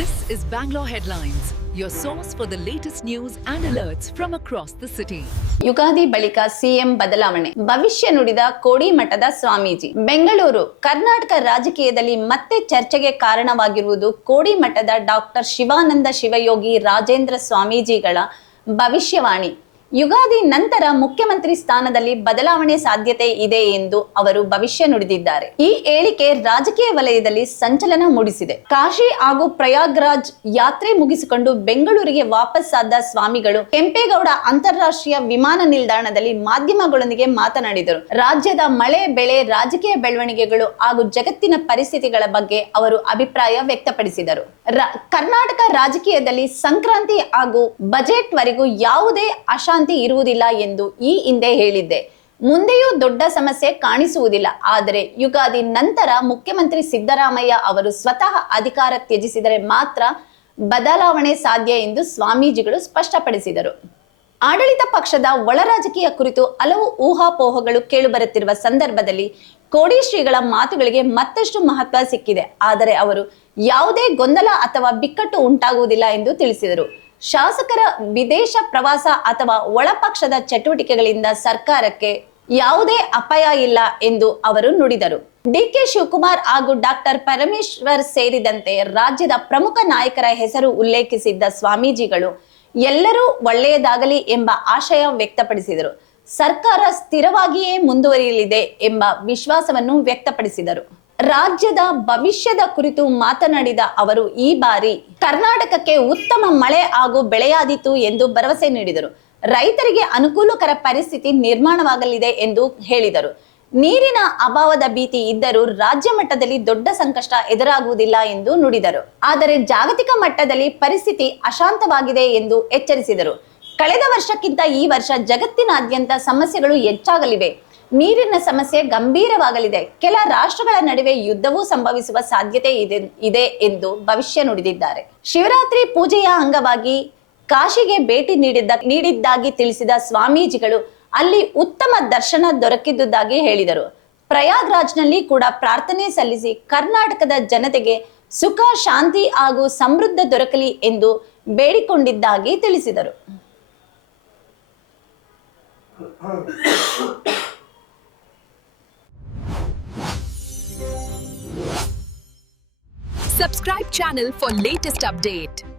This is Bangalore Headlines, your source for the latest news and alerts from across the city. Ugadi ಬಳಿಕ CM ಬದಲಾವಣೆ. ಭವಿಷ್ಯ ನುಡಿದ ಕೋಡಿಮಠದ ಸ್ವಾಮೀಜಿ. ಬೆಂಗಳೂರು ಕರ್ನಾಟಕ ರಾಜಕೀಯದಲ್ಲಿ ಮತ್ತೆ ಚರ್ಚೆಗೆ ಕಾರಣವಾಗಿರುವುದು ಕೋಡಿಮಠದ ಡಾಕ್ಟರ್ ಶಿವಾನಂದ ಶಿವಯೋಗಿ ರಾಜೇಂದ್ರ ಸ್ವಾಮೀಜಿಗಳ ಭವಿಷ್ಯವಾಣಿ. ಯುಗಾದಿ ನಂತರ ಮುಖ್ಯಮಂತ್ರಿ ಸ್ಥಾನದಲ್ಲಿ ಬದಲಾವಣೆ ಸಾಧ್ಯತೆ ಇದೆ ಎಂದು ಅವರು ಭವಿಷ್ಯ ನುಡಿದಿದ್ದಾರೆ. ಈ ಹೇಳಿಕೆ ರಾಜಕೀಯ ವಲಯದಲ್ಲಿ ಸಂಚಲನ ಮೂಡಿಸಿದೆ. ಕಾಶಿ ಹಾಗೂ ಪ್ರಯಾಗ್ರಾಜ್ ಯಾತ್ರೆ ಮುಗಿಸಿಕೊಂಡು ಬೆಂಗಳೂರಿಗೆ ವಾಪಸ್ಸಾದ ಸ್ವಾಮಿಗಳು ಕೆಂಪೇಗೌಡ ಅಂತಾರಾಷ್ಟ್ರೀಯ ವಿಮಾನ ನಿಲ್ದಾಣದಲ್ಲಿ ಮಾಧ್ಯಮಗಳೊಂದಿಗೆ ಮಾತನಾಡಿದರು. ರಾಜ್ಯದ ಮಳೆ, ಬೆಳೆ, ರಾಜಕೀಯ ಬೆಳವಣಿಗೆಗಳು ಹಾಗೂ ಜಗತ್ತಿನ ಪರಿಸ್ಥಿತಿಗಳ ಬಗ್ಗೆ ಅವರು ಅಭಿಪ್ರಾಯ ವ್ಯಕ್ತಪಡಿಸಿದರು. ಕರ್ನಾಟಕ ರಾಜಕೀಯದಲ್ಲಿ ಸಂಕ್ರಾಂತಿ ಹಾಗೂ ಬಜೆಟ್ ವರೆಗೂ ಯಾವುದೇ ಅಶಾಂತಿ ಇರುವುದಿಲ್ಲ ಎಂದು ಈ ಹಿಂದೆ ಹೇಳಿದ್ದೆ. ಮುಂದೆಯೂ ದೊಡ್ಡ ಸಮಸ್ಯೆ ಕಾಣಿಸುವುದಿಲ್ಲ. ಆದರೆ ಯುಗಾದಿ ನಂತರ ಮುಖ್ಯಮಂತ್ರಿ ಸಿದ್ದರಾಮಯ್ಯ ಅವರು ಸ್ವತಃ ಅಧಿಕಾರ ತ್ಯಜಿಸಿದರೆ ಮಾತ್ರ ಬದಲಾವಣೆ ಸಾಧ್ಯ ಎಂದು ಸ್ವಾಮೀಜಿಗಳು ಸ್ಪಷ್ಟಪಡಿಸಿದರು. ಆಡಳಿತ ಪಕ್ಷದ ಒಳ ರಾಜಕೀಯ ಕುರಿತು ಹಲವು ಊಹಾಪೋಹಗಳು ಕೇಳುಬರುತ್ತಿರುವ ಸಂದರ್ಭದಲ್ಲಿ ಕೋಡಿ ಶ್ರೀಗಳ ಮಾತುಗಳಿಗೆ ಮತ್ತಷ್ಟು ಮಹತ್ವ ಸಿಕ್ಕಿದೆ. ಆದರೆ ಅವರು ಯಾವುದೇ ಗೊಂದಲ ಅಥವಾ ಬಿಕ್ಕಟ್ಟು ಉಂಟಾಗುವುದಿಲ್ಲ ಎಂದು ತಿಳಿಸಿದರು. ಶಾಸಕರ ವಿದೇಶ ಪ್ರವಾಸ ಅಥವಾ ಒಳಪಕ್ಷದ ಚಟುವಟಿಕೆಗಳಿಂದ ಸರ್ಕಾರಕ್ಕೆ ಯಾವುದೇ ಅಪಾಯ ಇಲ್ಲ ಎಂದು ಅವರು ನುಡಿದರು. ಡಿಕೆ ಶಿವಕುಮಾರ್ ಹಾಗೂ ಡಾಕ್ಟರ್ ಪರಮೇಶ್ವರ್ ಸೇರಿದಂತೆ ರಾಜ್ಯದ ಪ್ರಮುಖ ನಾಯಕರ ಹೆಸರು ಉಲ್ಲೇಖಿಸಿದ್ದ ಸ್ವಾಮೀಜಿಗಳು ಎಲ್ಲರೂ ಒಳ್ಳೆಯದಾಗಲಿ ಎಂಬ ಆಶಯ ವ್ಯಕ್ತಪಡಿಸಿದರು. ಸರ್ಕಾರ ಸ್ಥಿರವಾಗಿಯೇ ಮುಂದುವರಿಯಲಿದೆ ಎಂಬ ವಿಶ್ವಾಸವನ್ನು ವ್ಯಕ್ತಪಡಿಸಿದರು. ರಾಜ್ಯದ ಭವಿಷ್ಯದ ಕುರಿತು ಮಾತನಾಡಿದ ಅವರು, ಈ ಬಾರಿ ಕರ್ನಾಟಕಕ್ಕೆ ಉತ್ತಮ ಮಳೆ ಹಾಗೂ ಬೆಳೆಯಾದೀತು ಎಂದು ಭರವಸೆ ನೀಡಿದರು. ರೈತರಿಗೆ ಅನುಕೂಲಕರ ಪರಿಸ್ಥಿತಿ ನಿರ್ಮಾಣವಾಗಲಿದೆ ಎಂದು ಹೇಳಿದರು. ನೀರಿನ ಅಭಾವದ ಭೀತಿ ಇದ್ದರೂ ರಾಜ್ಯ ಮಟ್ಟದಲ್ಲಿ ದೊಡ್ಡ ಸಂಕಷ್ಟ ಎದುರಾಗುವುದಿಲ್ಲ ಎಂದು ನುಡಿದರು. ಆದರೆ ಜಾಗತಿಕ ಮಟ್ಟದಲ್ಲಿ ಪರಿಸ್ಥಿತಿ ಅಶಾಂತವಾಗಿದೆ ಎಂದು ಎಚ್ಚರಿಸಿದರು. ಕಳೆದ ವರ್ಷಕ್ಕಿಂತ ಈ ವರ್ಷ ಜಗತ್ತಿನಾದ್ಯಂತ ಸಮಸ್ಯೆಗಳು ಹೆಚ್ಚಾಗಲಿವೆ. ನೀರಿನ ಸಮಸ್ಯೆ ಗಂಭೀರವಾಗಲಿದೆ. ಕೆಲ ರಾಷ್ಟ್ರಗಳ ನಡುವೆ ಯುದ್ಧವೂ ಸಂಭವಿಸುವ ಸಾಧ್ಯತೆ ಇದೆ ಇದೆ ಎಂದು ಭವಿಷ್ಯ ನುಡಿದಿದ್ದಾರೆ. ಶಿವರಾತ್ರಿ ಪೂಜೆಯ ಅಂಗವಾಗಿ ಕಾಶಿಗೆ ಭೇಟಿ ನೀಡಿದ್ದ, ನೀಡಿದ್ದಾಗಿ ತಿಳಿಸಿದ ಸ್ವಾಮೀಜಿಗಳು ಅಲ್ಲಿ ಉತ್ತಮ ದರ್ಶನ ದೊರಕಿದ್ದುದಾಗಿ ಹೇಳಿದರು. ಪ್ರಯಾಗ್ರಾಜ್ನಲ್ಲಿ ಕೂಡ ಪ್ರಾರ್ಥನೆ ಸಲ್ಲಿಸಿ ಕರ್ನಾಟಕದ ಜನತೆಗೆ ಸುಖ, ಶಾಂತಿ ಹಾಗೂ ಸಮೃದ್ಧ ದೊರಕಲಿ ಎಂದು ಬೇಡಿಕೊಂಡಿದ್ದಾಗಿ ತಿಳಿಸಿದರು. Subscribe channel for latest update.